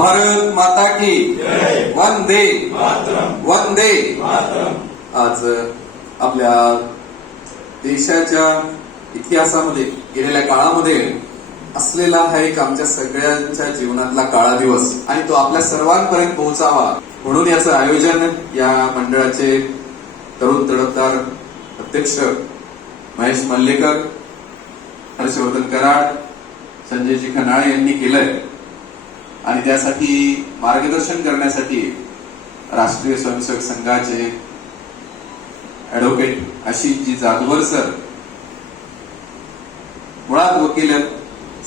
भारत माता की वंदे. वंदे. आज आपल्या देशाच्या इतिहासामध्ये गेलेल्या काळामध्ये असलेला हा एक आमच्या सगळ्यांच्या जीवनातला काळा दिवस आणि तो आपल्या सर्वांपर्यंत पोहोचावा म्हणून याचं आयोजन या मंडळाचे तरुण तडफदार अध्यक्ष महेश मल्लेकर हर्षवर्धन कराड संजयजी खनाळे यांनी केलंय. आणि त्यासाठी मार्गदर्शन करण्यासाठी राष्ट्रीय स्वयंसेवक संघाचे ऍडव्होकेट आशिषजी जाधवर सर मुळात वकील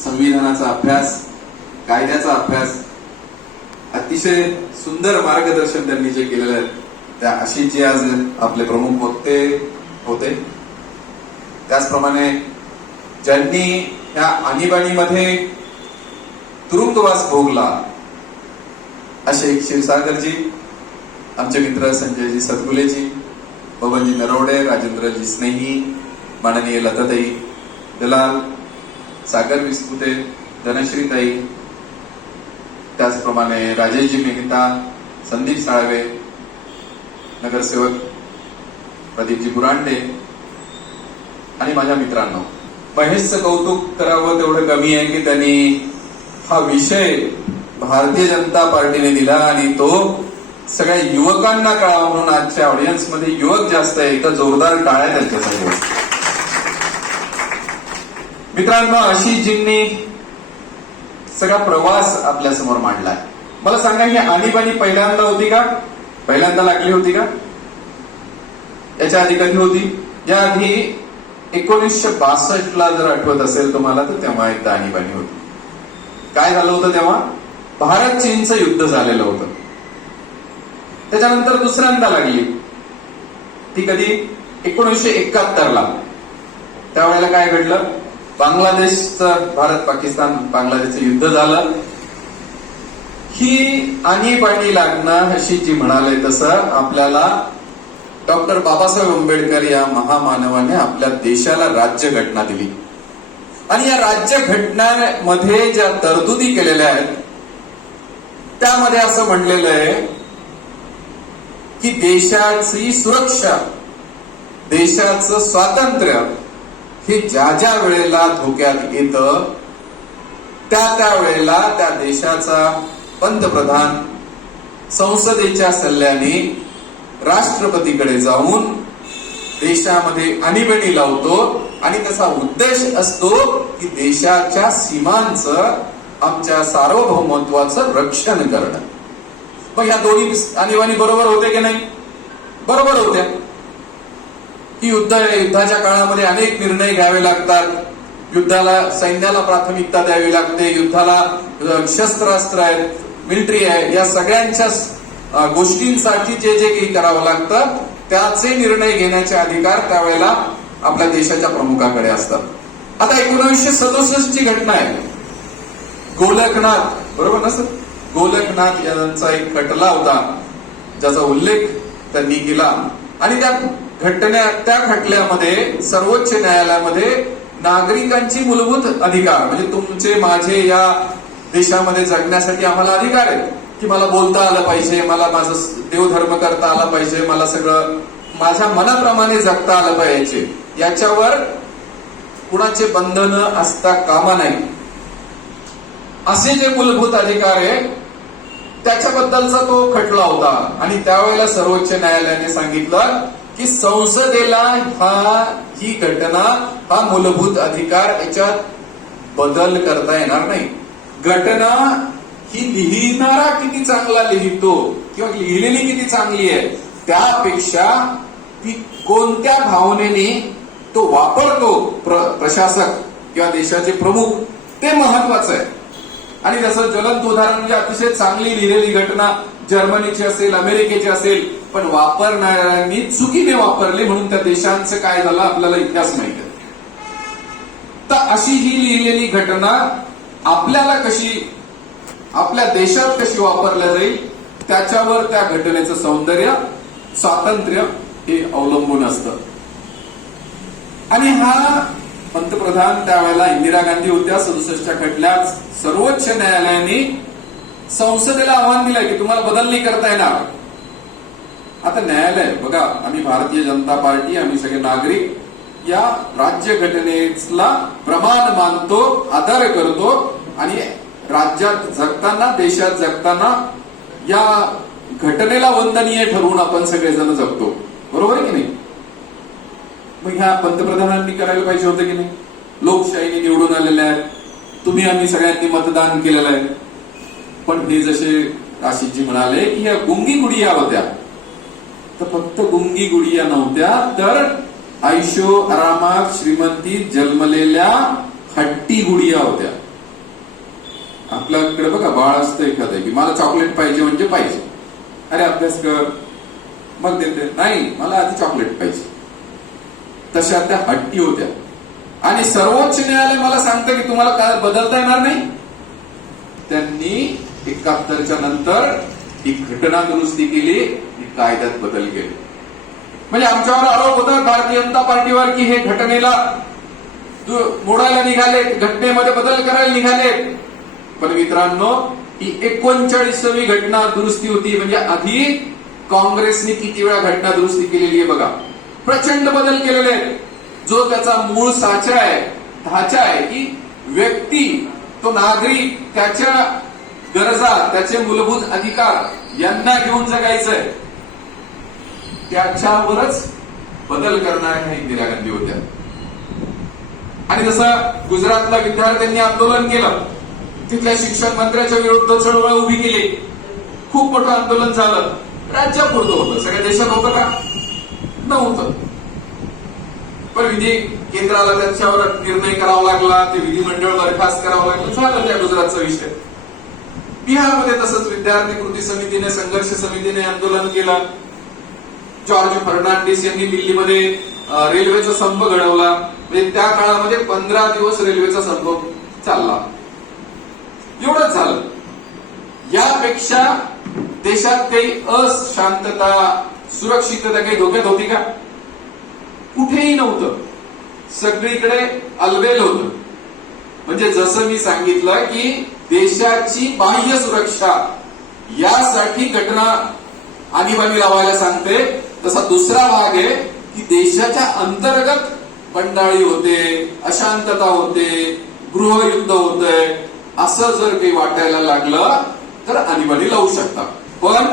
संविधानाचा अभ्यास कायद्याचा अभ्यास अतिशय सुंदर मार्गदर्शन त्यांनी जे केलेलं आहे त्या आशिषजी आज आपले प्रमुख वक्ते होते. त्याचप्रमाणे ज्यांनी या आणीबाणीमध्ये तुरुंगवास भोगला. असे क्षीरसागरजी आमचे मित्र संजयजी सदगुलेजी बबनजी नरवडे राजेंद्रजी स्नेही माननीय लताताई दलाल सागर विस्पुते धनश्रीताई त्याचप्रमाणे राजेशजी मेहता संदीप साळवे नगरसेवक प्रदीपजी बुरांडे आणि माझ्या मित्रांनो. महेशचं कौतुक करावं तेवढं कमी आहे की त्यांनी हा विषय भारतीय जनता पार्टीने दिला आणि तो सगळ्या युवकांना कळावा म्हणून आजच्या ऑडियन्समध्ये युवक जास्त आहे. तर जोरदार टाळ्या त्यांच्यासाठी मित्रांनो आशिषजींनी सगळा प्रवास आपल्यासमोर मांडलाय. मला सांगा ही आणीबाणी पहिल्यांदा होती का? पहिल्यांदा लागली होती का? याच्या आधी कधी होती? या आधी एकोणीसशे बासष्ट ला जर आठवत असेल तुम्हाला तर तेव्हा एकदा आणीबाणी होती. काय झालं होतं तेव्हा? भारत चीनचं युद्ध झालेलं होतं. त्याच्यानंतर दुसऱ्यांदा लागली. ती कधी? एकोणीसशे एकाहत्तरला. त्यावेळेला काय घडलं? बांगलादेशचं भारत पाकिस्तान बांगलादेशचं युद्ध झालं. ही आणीबाणी लागणं अशी जी म्हणाले तसं आपल्याला डॉक्टर बाबासाहेब आंबेडकर या महामानवाने आपल्या देशाला राज्य घटना दिली. आणि या राज्य घटनांमध्ये ज्या तरतुदी केलेल्या आहेत त्यामध्ये असं म्हणलेलं आहे की देशाची सुरक्षा देशाचं स्वातंत्र्य हे ज्या ज्या वेळेला धोक्यात येतं त्या त्या वेळेला त्या देशाचा पंतप्रधान संसदेच्या सल्ल्याने राष्ट्रपतीकडे जाऊन देशामध्ये आणीबाणी लावतो आणि त्याचा उद्देश असतो की देशाच्या सीमांचं आमच्या सार्वभौमत्वाचं रक्षण करणं. मग ह्या दोन्ही आणीबाणी बरोबर होते की नाही? बरोबर होत्या. की युद्ध युद्धाच्या काळामध्ये अनेक निर्णय घ्यावे लागतात. युद्धाला सैन्याला प्राथमिकता द्यावी लागते. युद्धाला शस्त्रास्त्र आहेत मिलिटरी आहे या सगळ्यांच्या गोष्टींसाठी जे जे काही करावं लागतं त्याचे निर्णय घेण्याचे अधिकार त्यावेळेला आपल्या देशाच्या प्रमुखाकडे असतात. आता एकोणीसशे सदुसष्ट ची घटना आहे. गोलकनाथ बरोबर ना सर? गोलकनाथ यांचा एक खटला होता ज्याचा उल्लेख त्यांनी केला. आणि त्या घटना त्या खटल्यामध्ये सर्वोच्च न्यायालयामध्ये नागरिकांची मूलभूत अधिकार म्हणजे तुमचे माझे या देशामध्ये जगण्यासाठी आम्हाला अधिकार आहे की मला बोलता आलं पाहिजे मला माझं देवधर्म करता आला पाहिजे मला सगळं माझ्या मनाप्रमाणे जगता आलं पाहिजे. याच्यावर कुणाचे बंधन असता कामा नाही. असे जे मूलभूत अधिकार आहे त्याच्याबद्दलचा तो खटला होता. आणि त्यावेळेला सर्वोच्च न्यायालयाने सांगितलं की संसदेला हा ही घटना हा मूलभूत अधिकार याच्यात बदल करता येणार नाही. घटना की लिहिणारा किती चांगला लिहितो किंवा लिहिलेली किती चांगली आहे त्यापेक्षा ती कोणत्या भावनेने तो वापरतो प्र- प्रशासक किंवा देशाचे प्रमुख ते महत्वाचं आहे. आणि त्याचं ज्वलंत उदाहरण म्हणजे अतिशय चांगली लिहिलेली घटना जर्मनीची असेल अमेरिकेची असेल पण वापरणाऱ्यांनी चुकीने वापरले म्हणून त्या देशांचं काय झालं आपल्याला इतिहास माहिती तर अशी ही लिहिलेली घटना आपल्याला कशी आपल्या देशात कशी वापरल्या जाईल त्याच्यावर त्या घटनेचं सौंदर्य स्वातंत्र्य हे अवलंबून असतं. आणि हा पंतप्रधान त्यावेळेला इंदिरा गांधी होत्या सदुसष्टच्या खटल्यात सर्वोच्च न्यायालयाने संसदेला आव्हान दिलं की तुम्हाला बदल नाही करता येणार. आता न्यायालय बघा आम्ही भारतीय जनता पार्टी आम्ही सगळे नागरिक या राज्य घटनेला प्रमाण मानतो आदर करतो आणि राज्यात जगताना देशात जगताना या घटनेला वंदनीय ठरवून आपण सगळेजण जगतो. बरोबर आहे की नाही? मग ह्या पंतप्रधानांनी करायला पाहिजे होतं की नाही? लोकशाहीने निवडून आलेल्या आहेत. तुम्ही आम्ही सगळ्यांनी मतदान केलेलं आहे. पण हे जसे काशीजी म्हणाले की ह्या गुंगी गुडिया होत्या. तर फक्त गुंगी गुडिया नव्हत्या तर आयुष्यो आरामात श्रीमंती जन्मलेल्या हट्टी गुडिया होत्या. आपल्याकडे बघा बाळ असतं एखादं की मला चॉकलेट पाहिजे म्हणजे पाहिजे. अरे अभ्यास कर. मग देते. नाही मला आधी चॉकलेट पाहिजे. तशा त्या हट्टी होत्या. आणि सर्वोच्च न्यायालय मला सांगतं की तुम्हाला काय बदलता येणार नाही. त्यांनी एकाहत्तरच्या नंतर ही घटना दुरुस्ती केली ही कायद्यात बदल केले. म्हणजे आमच्यावर आरोप होता भारतीय जनता पार्टीवर की हे घटनेला मोडायला निघाले घटनेमध्ये बदल करायला निघाले पण मित्रांनो ही एकोणचाळीसावी घटना दुरुस्ती होती. म्हणजे आधी काँग्रेसने किती वेळा घटना दुरुस्ती केलेली आहे बघा. प्रचंड बदल केलेले आहेत. जो त्याचा मूळ साचा आहे ढाचा आहे की व्यक्ती तो नागरिक त्याच्या गरजा त्याचे मूलभूत अधिकार यांना घेऊन जगायचंय. त्याच्यावरच बदल करणार ह्या इंदिरा गांधी होत्या. आणि जसं गुजरातला विद्यार्थ्यांनी आंदोलन केलं तिथल्या शिक्षण मंत्र्याच्या विरुद्ध चळवळ उभी केली. खूप मोठं आंदोलन झालं. राज्यापुरतं होतं. सगळ्या देशात होतं का? नव्हतं. पण विधी केंद्राला त्यांच्यावर निर्णय करावा लागला ते विधिमंडळ बरखास्त करावं लागलं. झालं त्या गुजरातचा विषय. बिहारमध्ये तसंच विद्यार्थी कृती समितीने संघर्ष समितीने आंदोलन केलं. जॉर्ज फर्नांडिस यांनी दिल्लीमध्ये रेल्वेचा संप घडवला. म्हणजे त्या काळामध्ये पंधरा दिवस रेल्वेचा संप चालला. एवढंच झालं. यापेक्षा देशात काही अशांतता सुरक्षितता काही धोक्यात होती का? कुठेही नव्हतं. सगळीकडे अलबेल होत. म्हणजे जसं मी सांगितलं की देशाची बाह्य सुरक्षा यासाठी घटना आणीबाणी लावायला सांगते. तसा दुसरा भाग आहे की देशाच्या अंतर्गत बंडाळी होते अशांतता होते गृहयुद्ध होतंय असं जर काही वाटायला लागलं तर आणीबाणी लावू शकता. पण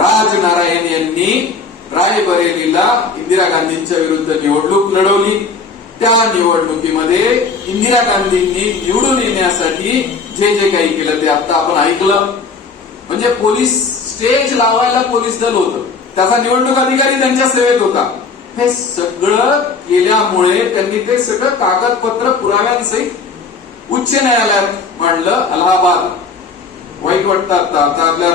राजनारायण यांनी रायबरेलीला इंदिरा गांधींच्या विरुद्ध निवडणूक लढवली. त्या निवडणुकीमध्ये इंदिरा गांधींनी निवडून येण्यासाठी जे जे काही केलं ते आता आपण ऐकलं. म्हणजे पोलीस स्टेज लावायला पोलीस दल होतं. त्याचा निवडणूक अधिकारी त्यांच्या सेवेत होता. हे सगळं केल्यामुळे त्यांनी ते सगळं कागदपत्र पुराव्यांसहित उच्च न्यायालयात मांडलं अलाहाबाद. वाईट वाटतं आता आता आपल्या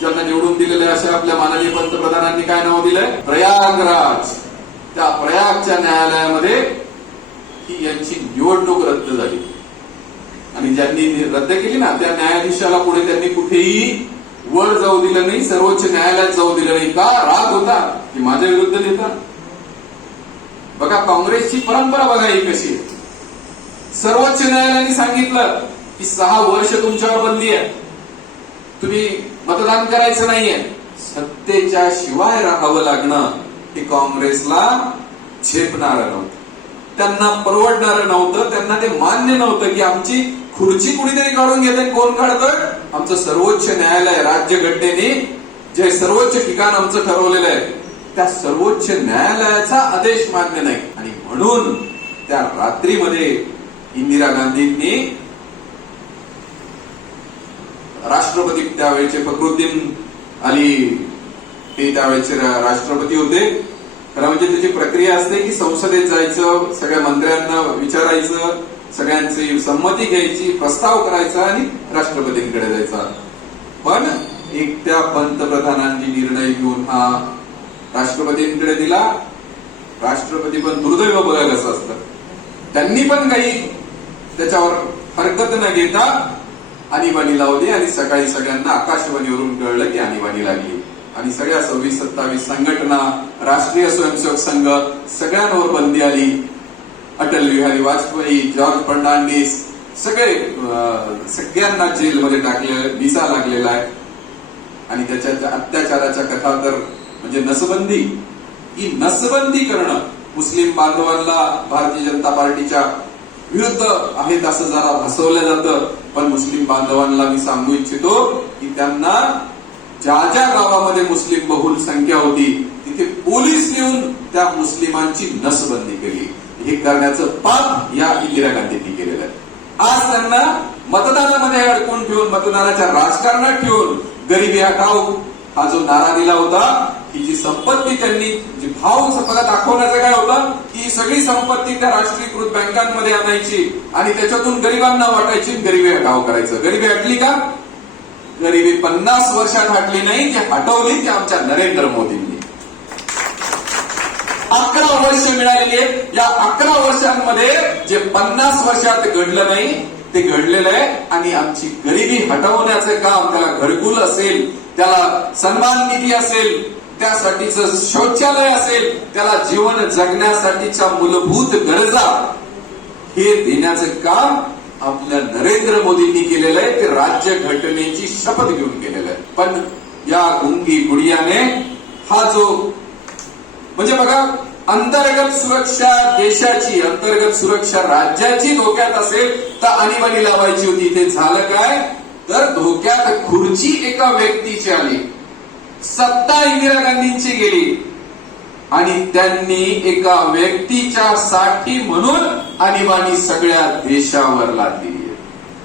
ज्यांना निवडून दिलेले अशा आपल्या माननीय पंतप्रधानांनी काय नाव दिलंय? प्रयागराज. त्या प्रयागच्या न्यायालयामध्ये ही यांची निवडणूक रद्द झाली. आणि ज्यांनी रद्द केली ना त्या न्यायाधीशाला पुढे त्यांनी कुठेही वर जाऊ दिलं नाही सर्वोच्च न्यायालयात जाऊ दिलं नाही. का? राग होता. की माझ्या विरुद्ध देता बघा काँग्रेसची परंपरा बघा ही कशी आहे. सर्वोच्च न्यायालयाने सांगितलं की सहा वर्ष तुमच्यावर बंदी आहे. तुम्ही मतदान करायचं नाहीये. सत्तेच्या शिवाय राहावं लागणं हे काँग्रेसला झेपणार नव्हतं. त्यांना परवडणार नव्हतं. त्यांना ते मान्य नव्हतं की आमची खुर्ची कुणीतरी काढून घेते कोण काढतं आमचं सर्वोच्च न्यायालय राज्य घटनेने जे सर्वोच्च ठिकाण आमचं ठरवलेलं आहे त्या सर्वोच्च न्यायालयाचा आदेश मान्य नाही. आणि म्हणून त्या रात्रीमध्ये इंदिरा गांधींनी राष्ट्रपती त्यावेळेचे फखरुद्दीन अली हे त्यावेळेचे राष्ट्रपती होते. खरं म्हणजे त्याची प्रक्रिया असते की संसदेत जायचं सगळ्या मंत्र्यांना विचारायचं सगळ्यांची संमती घ्यायची प्रस्ताव करायचा आणि राष्ट्रपतींकडे जायचा. पण एक त्या पंतप्रधानांनी निर्णय घेऊन हा राष्ट्रपतींकडे दिला. राष्ट्रपती पण दुर्दैव बघा कसं असतं? त्यांनी पण काही त्याच्यावर हरकत न घेता आणीबाणी लावली आणि सकाळी सगळ्यांना आकाशवाणीवरून कळलं की आणीबाणी लागली. आणि सगळ्या सव्वीस सत्तावीस संघटना राष्ट्रीय स्वयंसेवक संघ सगळ्यांवर बंदी आली. अटल बिहारी वाजपेयी जॉर्ज फर्नांडिस सगळे अं, सगळ्यांना जेलमध्ये टाकले विसा लागलेला आहे. आणि त्याच्या अत्याचाराच्या कथा तर म्हणजे नसबंदी. ही नसबंदी करणं मुस्लिम बांधवांना भारतीय जनता पार्टीच्या विरुद्ध. आहेत असं जरा भासवलं जातं. पण मुस्लिम बांधवांना मी सांगू इच्छितो की त्यांना ज्या ज्या गावामध्ये मुस्लिम बहुल संख्या होती तिथे पोलीस येऊन त्या मुस्लिमांची नसबंदी केली. हे करण्याचं पाप या इंदिरा गांधींनी केलेलं आहे. आज त्यांना मतदानामध्ये अडकून ठेवून मतदानाच्या राजकारणात ठेवून गरिबी हटाव हा जो नारा दिला होता ही जी संपत्ती त्यांनी जी भाव सगळं दाखवण्याचं काय होतं? की सगळी संपत्ती त्या राष्ट्रीयकृत बँकांमध्ये आणायची आणि त्याच्यातून गरिबांना वाटायची गरिबी हटाव करायचं. गरिबी हटली का? गरिबी पन्नास वर्षात हटली नाही ती हटवली ती आमच्या नरेंद्र मोदींनी. अकरा वर्ष मिळालेली आहेत. या अकरा वर्षांमध्ये जे पन्नास वर्षात घडलं नाही ते घडलेलं आहे आणि आमची गरिबी हटवण्याचं काम त्याला घरकुल असेल त्याला सन्मान निधी असेल त्यासाठीच शौचालय असेल त्याला जीवन जगण्यासाठीच्या मूलभूत गरजा हे देण्याचं काम आपल्या नरेंद्र मोदींनी केलेलं आहे. ते राज्य घटनेची शपथ घेऊन केलेलं आहे. पण या गुंगी गुडियाने हा जो म्हणजे बघा अंतर्गत सुरक्षा देशाची अंतर्गत सुरक्षा राज्याची धोक्यात असेल तर आणीबाणी लावायची होती. इथे झालं काय? तर धोक्यात खुर्ची एका व्यक्तीची आली. सत्ता इंदिरा गांधींची गेली. आणि त्यांनी एका व्यक्तीच्या साठी म्हणून आणीबाणी सगळ्या देशावर लादली. आहे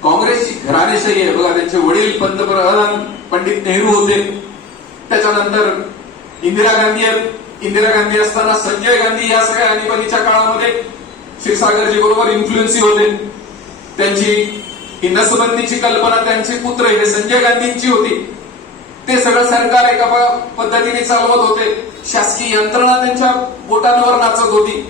काँग्रेसची घराणेशाही आहे. बघा त्यांचे वडील पंतप्रधान पंडित नेहरू होते. त्याच्यानंतर इंदिरा गांधी आहेत. इंदिरा गांधी असताना संजय गांधी या सगळ्या आणीबाणीच्या काळामध्ये क्षीरसागरजी बरोबर इन्फ्लुएन्सी होते. त्यांची ही नसबंदीची कल्पना त्यांचे पुत्र हे संजय गांधींची होती. ते सगळं सरकार एका पद्धतीने चालवत होते. शासकीय यंत्रणा त्यांच्या बोटांवर नाचत होती.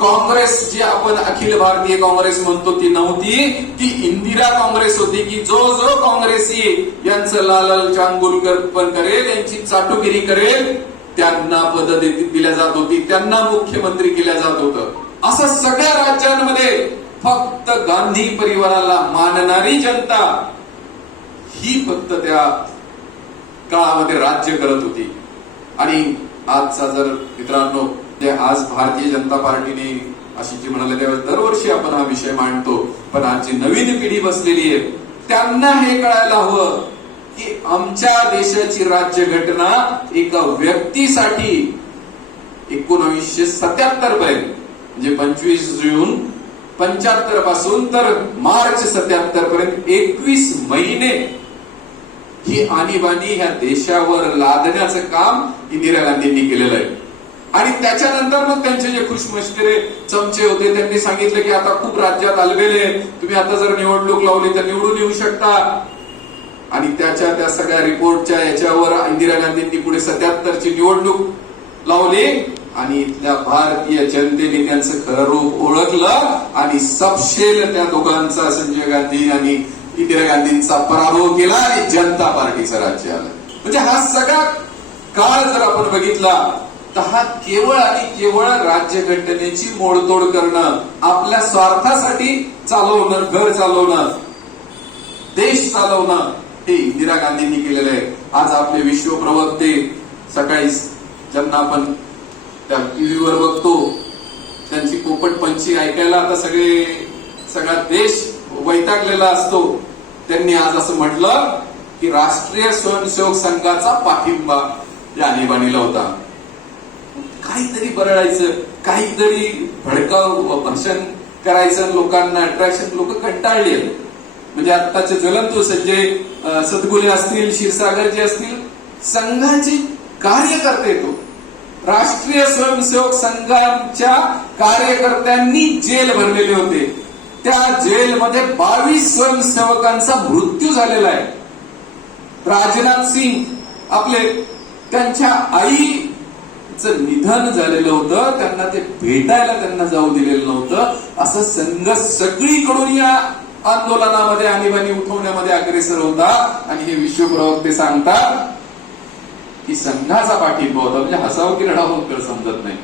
काँग्रेस जी आपण अखिल भारतीय काँग्रेस म्हणतो ती नव्हती ती इंदिरा काँग्रेस होती की जो जो काँग्रेसी यांचं लालल चांगुलकर पण करेल यांची चाटुगिरी करेल त्यांना पद दिल्या जात होती त्यांना मुख्यमंत्री केल्या जात होतं. असं सगळ्या राज्यांमध्ये फक्त गांधी परिवाराला मानणारी जनता ही फक्त त्या काळामध्ये राज्य करत होती. आणि आजचा जर मित्रांनो जे आज भारतीय जनता पार्टीने अशी जी म्हणाले त्यावेळेस दरवर्षी आपण हा विषय मांडतो पण आज जी नवीन पिढी बसलेली आहे. त्यांना हे कळायला हवं की आमच्या देशाची राज्य घटना एका व्यक्तीसाठी एकोणावीसशे सत्याहत्तर पर्यंत म्हणजे पंचवीस जून पंच्याहत्तरपासून तर मार्च सत्याहत्तर पर्यंत एकवीस महिने ही आणीबाणी ह्या देशावर लादण्याचं काम इंदिरा गांधींनी केलेलं आहे. आणि त्याच्यानंतर मग त्यांचे जे खुशमस्करे चमचे होते त्यांनी सांगितलं की आता खूप राज्यात आलबेले तुम्ही आता जर निवडणूक लावली तर निवडून येऊ शकता. आणि त्याच्या त्या सगळ्या रिपोर्टच्या याच्यावर इंदिरा गांधींनी पुढे सत्याहत्तरची निवडणूक लावली. आणि इथल्या भारतीय जनतेने त्यांचं खरं रूप ओळखलं. आणि सपशेल त्या दोघांचा संजय गांधी आणि इंदिरा गांधींचा पराभव केला आणि जनता पार्टीचं राज्य आलं. म्हणजे हा सगळा काळ जर आपण बघितला तर हा केवळ आणि केवळ राज्यघटनेची मोडतोड करणं आपल्या स्वार्थासाठी चालवणं घर चालवणं देश चालवणं हे इंदिरा गांधींनी केलेलं आहे. आज आपले विश्व प्रवक्ते सकाळी ज्यांना आपण त्या टीव्हीवर बघतो त्यांची पोपट पंची ऐकायला आता सगळे सगळा देश वैतागलेला असतो. त्यांनी आज असं म्हटलं की राष्ट्रीय स्वयंसेवक संघाचा पाठिंबा या आणीबाणीला होता. काहीतरी बरळायचं काहीतरी भडकाव भाषण करायचं लोकांना अट्रॅक्शन लोक कंटाळले. म्हणजे आत्ताचे ज्वलंत संजय सद्गुले सदगुले असतील क्षीरसागरजी असतील संघाचे कार्यकर्ते तो. राष्ट्रीय स्वयंसेवक संघाच्या कार्यकर्त्यांनी जेल भरलेले होते. त्या जेलमध्ये बावीस स्वयंसेवकांचा मृत्यू झालेला आहे. राजनाथ सिंग आपले त्यांच्या आईचं निधन झालेलं होतं. त्यांना ते भेटायला त्यांना जाऊ दिलेलं नव्हतं. असं संघ सगळीकडून या आंदोलनामध्ये आणीबाणी उठवण्यामध्ये अग्रेसर होता. आणि हे विश्व प्रवक्ते सांगतात की संघाचा पाठिंबा होता. म्हणजे हसावं की रडावं समजत नाही.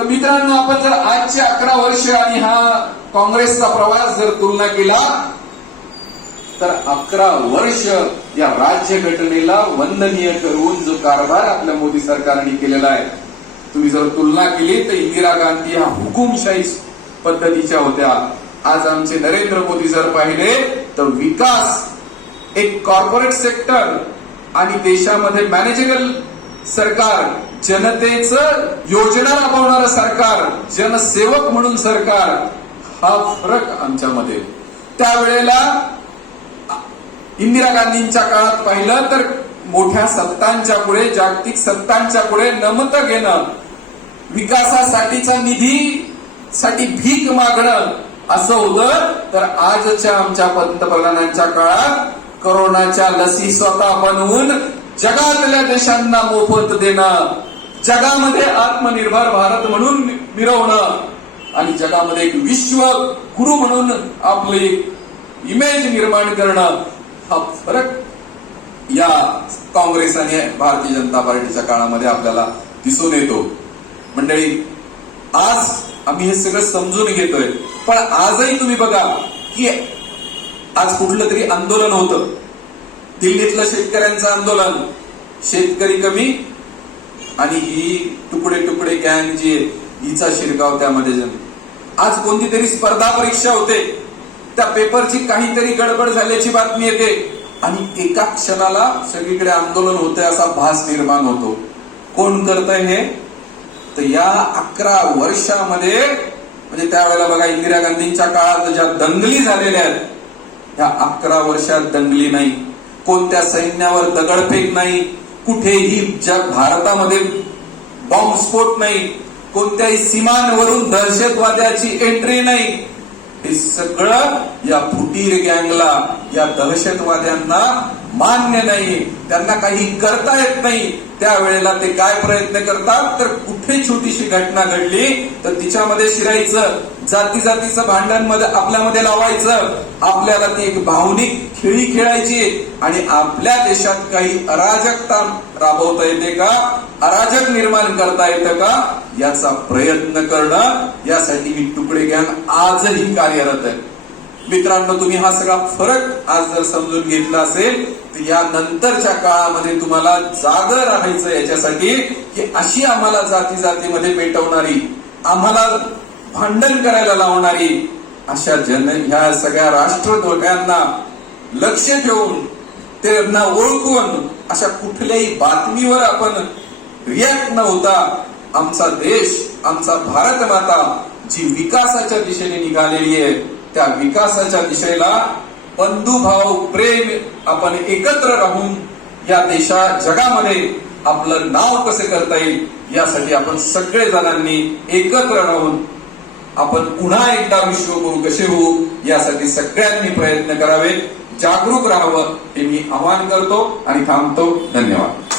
तर मित्रांनो आपण जर आजचे अकरा वर्ष आणि हा काँग्रेसचा प्रवास जर तुलना केला तर अकरा वर्ष या राज्य घटनेला वंदनीय करून जो कारभार आपल्या मोदी सरकारने केलेला आहे तुम्ही जर तुलना केली तर इंदिरा गांधी ह्या हुकुमशाही पद्धतीच्या होत्या. आज आमचे नरेंद्र मोदी जर पाहिले तर विकास एक कॉर्पोरेट सेक्टर आणि देशामध्ये मॅनेजेबल सरकार जनतेचं योजना राबवणारं सरकार जनसेवक म्हणून सरकार हा फरक आमच्यामध्ये. त्यावेळेला इंदिरा गांधींच्या काळात पाहिलं तर मोठ्या सत्तांच्या पुढे जागतिक सत्तांच्या पुढे नमत घेणं विकासासाठीचा निधी साठी भीक मागणं असं होतं. तर आजच्या आमच्या पंतप्रधानांच्या काळात करोनाच्या लसी स्वतः बनवून जगातल्या देशांना मोफत देणं जगामध्ये आत्मनिर्भर भारत म्हणून मिरवणं आणि जगामध्ये एक विश्व गुरु म्हणून आपली इमेज निर्माण करणं हा फरक या काँग्रेस आणि भारतीय जनता पार्टीच्या काळामध्ये आपल्याला दिसून येतो. मंडळी आज आम्ही हे सगळं समजून घेतोय. पण आजही तुम्ही बघा की आज कुठलं तरी आंदोलन होतं. दिल्लीतलं शेतकऱ्यांचं आंदोलन. शेतकरी कमी आणि ही तुकडे तुकडे गँग जी आहे हिचा शिरकाव त्यामध्ये जण आज कोणती तरी स्पर्धा परीक्षा होते. त्या पेपरची काहीतरी गडबड झाल्याची बातमी येते. आणि एका क्षणाला सगळीकडे आंदोलन होतंय असा भास निर्माण होतो. कोण करतंय हे? तर या अकरा वर्षामध्ये म्हणजे त्यावेळेला बघा इंदिरा गांधींच्या काळात ज्या दंगली झालेल्या आहेत ह्या अकरा वर्षात दंगली नाही. कोणत्या सैन्यावर दगडफेक नाही. कुठेही जग भारतामध्ये बॉम्बस्फोट नाही. कोणत्याही सीमांवरून दहशतवाद्याची एंट्री नाही. हे सगळं या फुटीर गँगला या दहशतवाद्यांना मान्य नाही त्यांना काही करता येत नाही त्यावेळेला ते काय प्रयत्न करतात? तर कुठे छोटीशी घटना घडली तर तिच्यामध्ये शिरायचं जाती जातीचं भांडणमध्ये आपल्यामध्ये लावायचं. आपल्याला ती एक भावनिक खेळी खेळायची आणि आपल्या देशात काही अराजकता राबवता येते का? अराजक निर्माण करता येतं का? याचा प्रयत्न करणं यासाठी मी तुकडे ज्ञान आजही कार्यरत आहे. मित्रांनो तुम्ही हा सगळा फरक आज जर समजून घेतला असेल तर या नंतरच्या काळामध्ये तुम्हाला जाग राहायचं याच्यासाठी की अशी आम्हाला जाती जातीमध्ये पेटवणारी आम्हाला भांडण करायला लावणारी अशा जन ह्या सगळ्या राष्ट्रध्वजांना लक्ष ठेवून त्यांना ओळखून अशा कुठल्याही बातमीवर आपण रिॲक्ट न होता आमचा देश आमचा भारत माता जी विकासाच्या दिशेने निघालेली आहे त्या विकासाच्या दिशेला बंधुभाव प्रेम आपण एकत्र राहून या देशा जगामध्ये आपलं नाव कसे करता येईल यासाठी आपण सगळे जणांनी एकत्र राहून आपण पुन्हा एकदा विश्वगुरु कसे होऊ यासाठी सगळ्यांनी प्रयत्न करावे जागरूक राहावं हे मी आवाहन करतो आणि थांबतो. धन्यवाद.